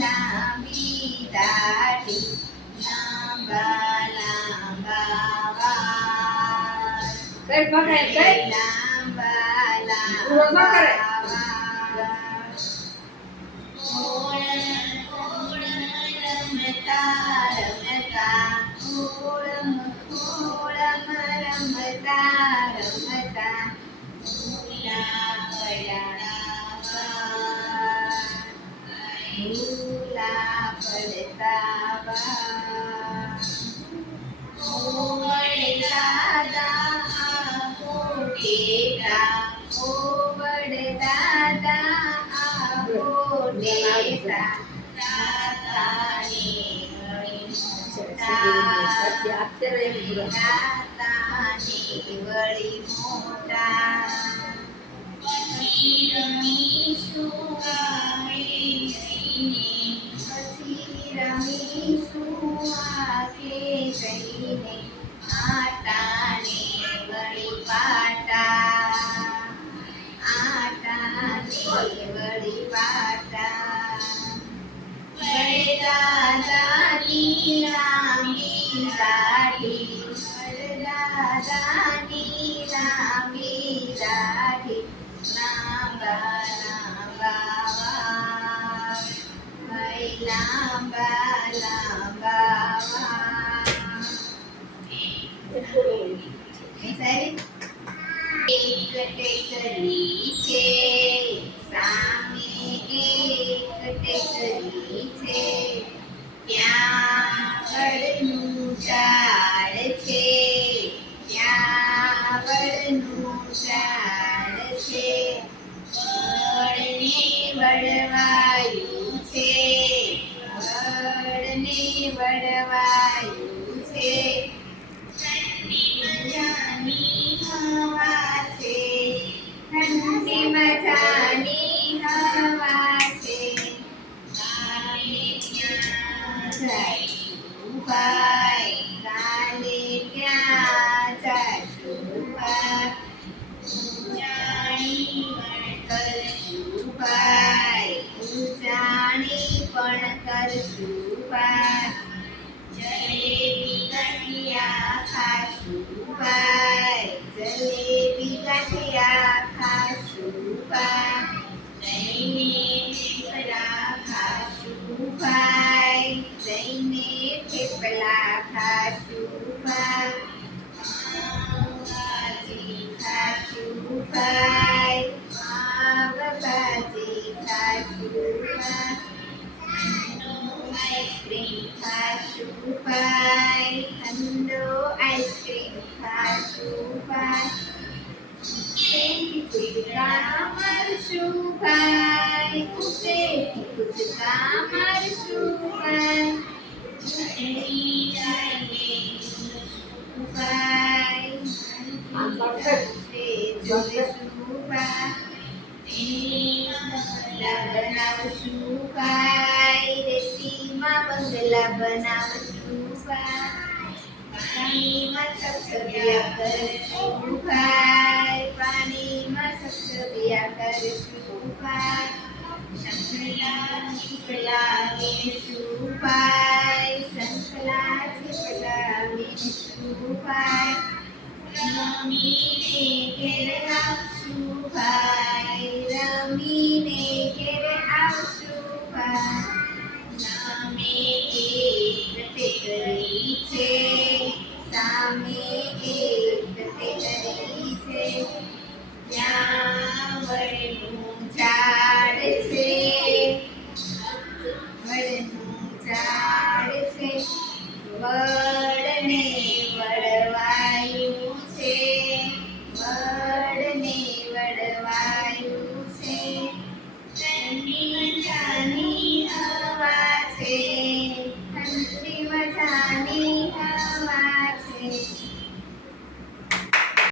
લાંબી દાઢી, લાંબા લાંબા વાળ. કઈ પકડાય કઈ લાંબા પૂરો ન કરે. લાંબા વાળ. ઓળ રમતા રમતા, ઓળમ રમતા રમતા, ભૂલા પડ્યા વાળ. ભૂલા પડતા વાળ. ઓવડ દાદા કોટેટા, ઓવડ દાદા કોટેટા, દાદાને વળી મોટા, દાદાને વળી મોટા. પછી રમીશું આંગણે જઈને, પછી રમીશું આંગણે જઈને, આટાને વળી પાટા, આટાને વળી પાટા. વડે દાદાની લાંબી દાઢી, વડે દાદાની લાંબી દાઢી, લાંબા લાંબા વાળ. ભાઈ લાંબા લાંબા વાળ. એક ટેકરી છે, સામે એક ટેકરી છે, ત્યાં વડનું ઝાડ છે, ત્યાં વડનું ઝાડ છે. વડને વડવાયું છે, વડને વડવાયું છે. ઠંડી મજાની હવા છે, ઠંડી મજાની હવા છે. કાલે ત્યાં જઈશું ભાઈ, કાલે ત્યાં જઈશું ભાઈ. ઉજાણી પણ કરશું ભાઈ, ઉજાણી પણ કરશું ભાઈ. જલેબી ગાંઠિયા ખાશું ભાઈ, જલેબી ગાંઠિયા ખાશું ભાઈ. જઈને થેપલા ખાશું ભાઈ, જઈને થેપલા ખાશું ભાઈ. પાવભાજી ખાશું ભાઈ, પાવભાજી ખાશું ભાઈ. આઈસ્ક્રીમ ખાશું ભાઈ, ઠંડો આઈસ્ક્રીમ ખાશું ભાઈ. ઉસેથી કૂદકા મારશું ભાઈ, ઉસેથી કૂદકા મારશું ભાઈ. ચડી જઈએ ભાઈ, જોઈશું ભાઈ. બંગલા બનાવશું ભાઈ, રેતીમાં બંગલા બનાવશું ભાઈ. પાણીમાં સબસબિયા કરશું ભાઈ, પાણીમાં સબસબિયા કરશું ભાઈ. શંખલા છીપલા વેચશું ભાઈ, શંખલા છીપલા વેચશું ભાઈ. રમીને ઘેર આવશું ભાઈ.